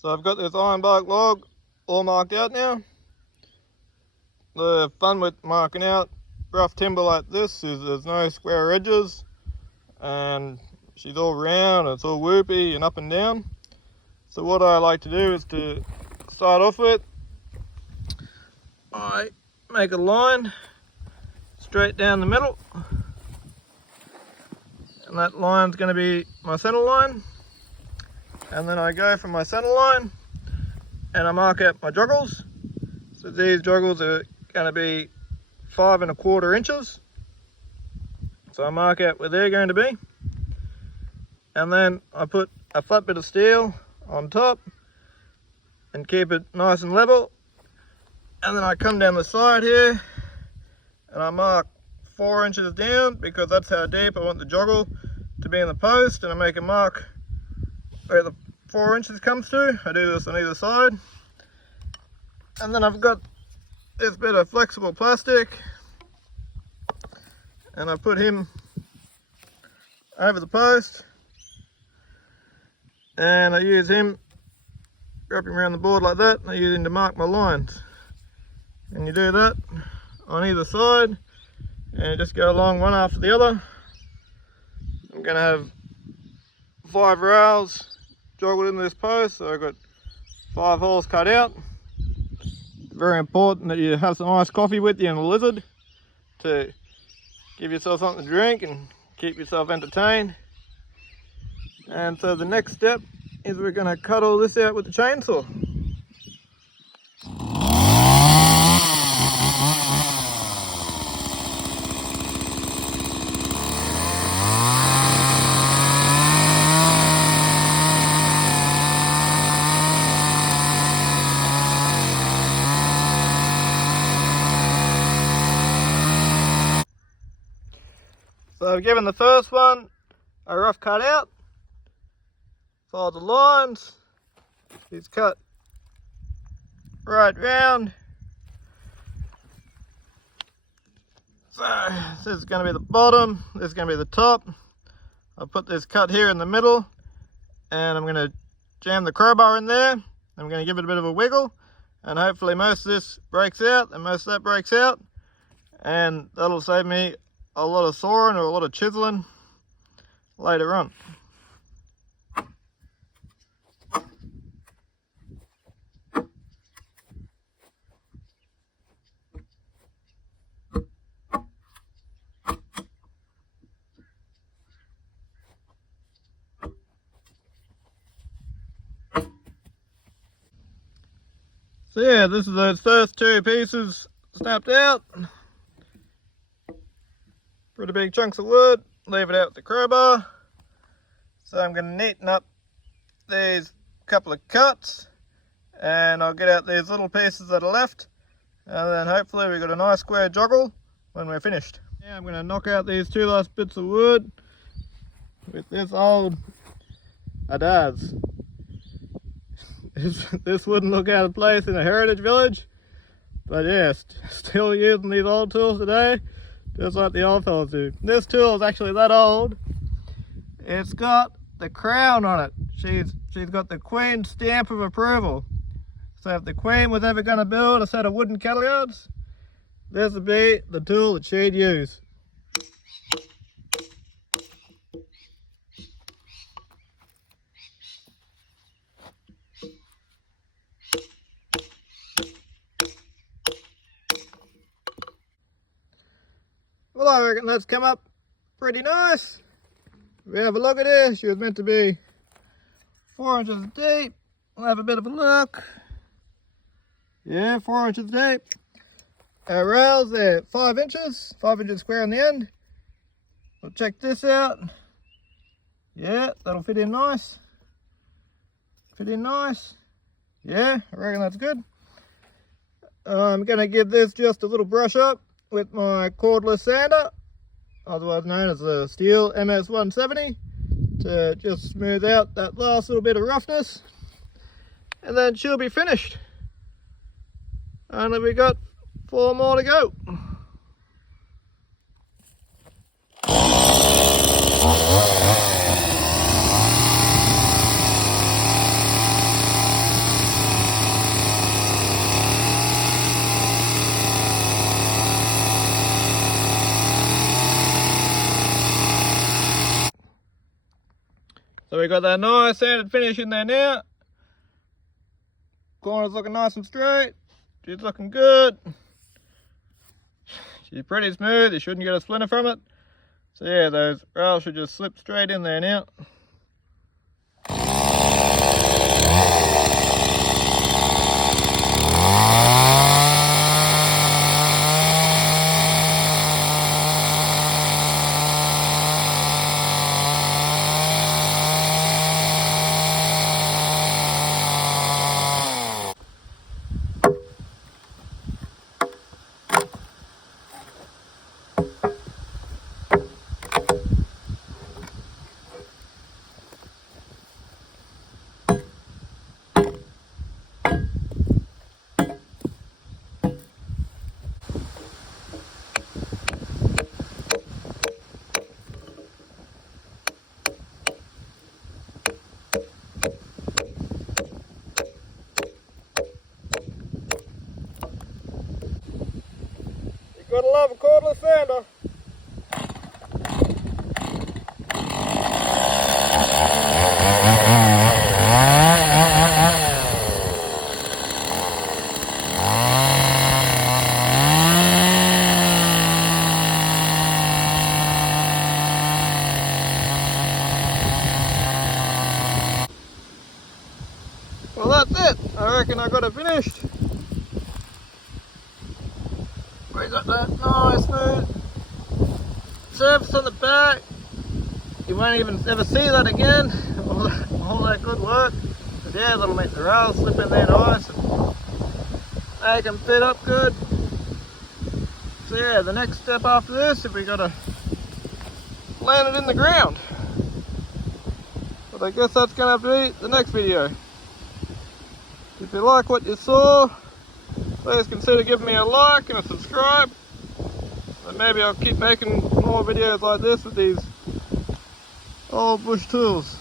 So I've got this iron bark log all marked out now. The fun with marking out rough timber like this is there's no square edges, and she's all round, it's all whoopy and up and down. So what I like to do is to start off with, I make a line straight down the middle, and that line's going to be my center line. And then I go from my center line and I mark out my joggles. So these joggles are going to be 5 1/4 inches. So I mark out where they're going to be. And then I put a flat bit of steel on top and keep it nice and level. And then I come down the side here and I mark 4 inches down because that's how deep I want the joggle to be in the post, and I make a mark where the 4 inches comes to. I do this on either side. And then I've got this bit of flexible plastic and I put him over the post and I use him, wrap him around the board like that, and I use him to mark my lines. And you do that on either side and you just go along one after the other. I'm going to have 5 rails joggled into this post, so I've got 5 holes cut out. It's very important that you have some iced coffee with you and a lizard to give yourself something to drink and keep yourself entertained. And so the next step is we're going to cut all this out with the chainsaw. So I've given the first one a rough cut out, follow the lines, it's cut right round. So this is going to be the bottom, this is going to be the top. I'll put this cut here in the middle and I'm going to jam the crowbar in there. I'm going to give it a bit of a wiggle and hopefully most of this breaks out and most of that breaks out, and that'll save me a lot of sawing or a lot of chiseling later on. So yeah, this is those first 2 pieces snapped out. Pretty big chunks of wood, leave it out with the crowbar. So I'm going to neaten up these couple of cuts and I'll get out these little pieces that are left, and then hopefully we've got a nice square joggle when we're finished. Now I'm going to knock out these 2 last bits of wood with this old adaz. This wouldn't look out of place in a heritage village, but yeah, still using these old tools today. Just like the old fellas do. This tool is actually that old. It's got the crown on it. She's got the Queen's stamp of approval. So if the Queen was ever going to build a set of wooden cattle yards, this would be the tool that she'd use. Well, I reckon that's come up pretty nice. If we have a look at it, she was meant to be 4 inches deep. We'll have a bit of a look. Yeah, 4 inches deep. Our rails, they're 5 inches square on the end. We'll check this out. Yeah, that'll fit in nice. Yeah, I reckon that's good. I'm going to give this just a little brush up with my cordless sander, otherwise known as the Steel MS170, to just smooth out that last little bit of roughness, and then she'll be finished. Only we got 4 more to go. we got that nice sanded finish in there now. Corner's looking nice and straight. She's looking good. She's pretty smooth. You shouldn't get a splinter from it. So yeah, those rails should just slip straight in there now. Gotta love a cordless sander. Well, that's it. I reckon I got it finished. We got that nice smooth surface on the back. You won't even ever see that again. all that good work. But yeah, that'll make the rails slip in there nice and make them fit up good. So yeah, the next step after this, if we gotta land it in the ground. But I guess that's gonna be the next video. If you like what you saw, please consider giving me a like and a subscribe, and maybe I'll keep making more videos like this with these old bush tools.